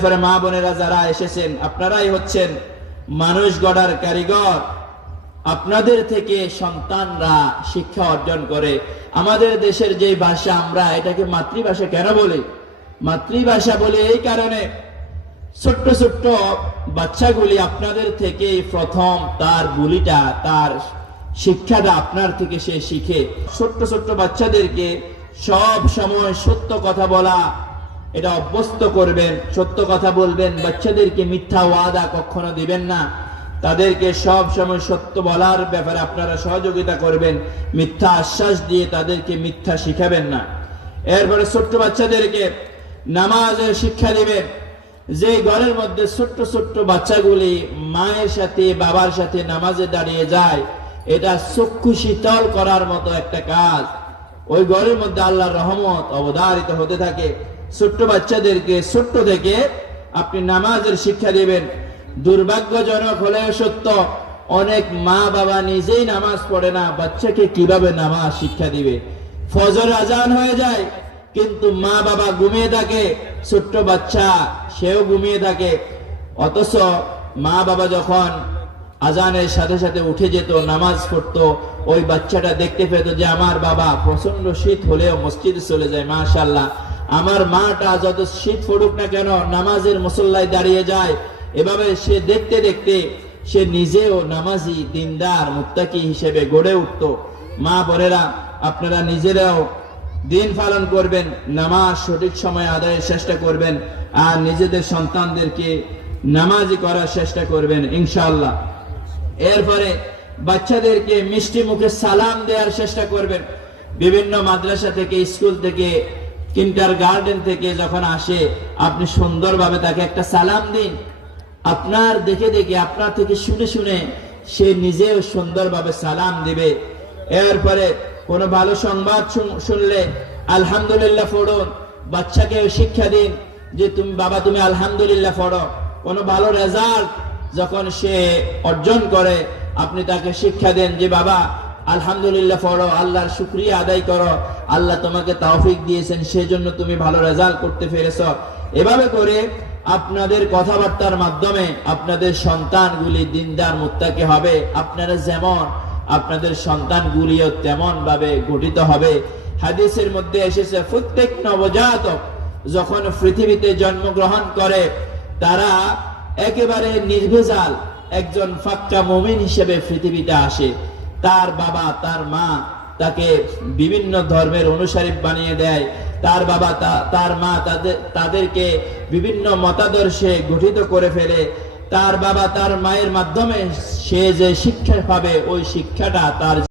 এরপরে মা বোনেরা যারা এসেছেন, আপনারাই হচ্ছেন মানুষ গড়ার কারিগর। আপনাদের থেকে সন্তানরা শিক্ষা অর্জন করে। আমাদের দেশের যে ভাষা আমরা, এটাকে মাতৃভাষা কেন বলি? মাতৃভাষা বলে এই কারণে ছোট্ট ছোট্ট বাচ্চাগুলি আপনাদের থেকে প্রথম তার গুলিটা তার শিক্ষাটা আপনার থেকে সে শিখে। ছোট্ট ছোট্ট বাচ্চাদেরকে সব সময় সত্য কথা বলা এটা অভ্যস্ত করবেন, সত্য কথা বলবেন, বাচ্চাদেরকে মিথ্যা ওয়াদা কখনো দিবেন না। তাদেরকে সব সময় সত্য বলার ব্যাপারে আপনারা সহযোগিতা করবেন, মিথ্যা আশ্বাস দিয়ে তাদেরকে মিথ্যা শিখাবেন না। এরপরে ছোট্ট বাচ্চাদেরকে নামাজের শিক্ষা দিবেন। যে ঘরের মধ্যে ছোট্ট ছোট্ট বাচ্চাগুলি মায়ের সাথে, বাবার সাথে নামাজে দাঁড়িয়ে যায়, এটা চক্ষু শীতল করার মতো একটা কাজ। ওই ঘরের মধ্যে আল্লাহর রহমত অবধারিত হতে থাকে। ছোট্ট বাচ্চাদেরকে, ছোট্ট থেকে আপনি নামাজের শিক্ষা দিবেন। দুর্ভাগ্যজনক হলেও সত্য, অনেক মা বাবা নিজেই নামাজ পড়ে না, বাচ্চাকে কীভাবে নামাজ শিক্ষা দিবে? ফজর আজান হয়ে যায়, কিন্তু মা বাবা ঘুমিয়ে থাকে, ছোট্ট বাচ্চা সেও ঘুমিয়ে থাকে। অথচ মা বাবা যখন আজানের সাথে সাথে উঠে যেত, নামাজ পড়তো, ওই বাচ্চাটা দেখতে পেত যে, আমার বাবা প্রচণ্ড শীত হলেও মসজিদে চলে যায় মাশাল্লাহ আমার মাটা যত শীত পড়ুক না কেন নামাজের মুসল্লায় দাঁড়িয়ে যায়। এভাবে সে দেখতে দেখতে সে নিজেও নামাজি, দিনদার, মুত্তাকি হিসেবে গড়ে উঠতো। মা বোনেরা, আপনারা নিজেরাও দিন পালন করবেন, নামাজ সঠিক সময় আদায়ের চেষ্টা করবেন, আর নিজেদের সন্তানদেরকে নামাজি করার চেষ্টা করবেন ইনশাল্লাহ এরপরে বাচ্চাদেরকে মিষ্টি মুখে সালাম দেওয়ার চেষ্টা করবেন। বিভিন্ন মাদ্রাসা থেকে, স্কুল থেকে কিন্টার গার্ডেন থেকে যখন আসে, আপনি সুন্দরভাবে তাকে একটা সালাম দিন। আপনার দেখে দেখে, আপনার থেকে শুনে শুনে সে নিজেও সুন্দরভাবে সালাম দিবে। এরপরে কোনো ভালো সংবাদ শুনলে আলহামদুলিল্লাহ পড়ুন বাচ্চাকে শিক্ষা দিন যে তুমি, বাবা তুমি আলহামদুলিল্লাহ পড়ো। কোনো ভালো রেজাল্ট যখন সে অর্জন করে, আপনি তাকে শিক্ষা দেন যে, বাবা আলহামদুলিল্লাহ পড়ো, আল্লাহর শুক্রিয়া আদায় করো। আল্লাহ তোমাকে তৌফিক দিয়েছেন, সেজন্য তুমি ভালো রেজাল্ট করতে পেরেছ। এভাবে করে আপনাদের কথাবার্তার মাধ্যমে আপনাদের সন্তানগুলি দিনদার মুত্তাকি হবে। আপনারা যেমন, আপনাদের সন্তানগুলিও তেমন ভাবে গঠিত হবে। হাদিসের মধ্যে এসেছে, প্রত্যেক নবজাতক যখন পৃথিবীতে জন্মগ্রহণ করে, তারা একেবারে নির্ভেজাল একজন ফাক্কা মমিন হিসেবে পৃথিবীতে আসে। তার বাবা, তার মা তাকে বিভিন্ন ধর্মের অনুসারী বানিয়ে দেয়। তার বাবা তার মা তাদের, তাদেরকে বিভিন্ন মতাদর্শে গঠিত করে ফেলে। তার বাবা তার মায়ের মাধ্যমে সে যে শিক্ষা পাবে, ওই শিক্ষাটা তার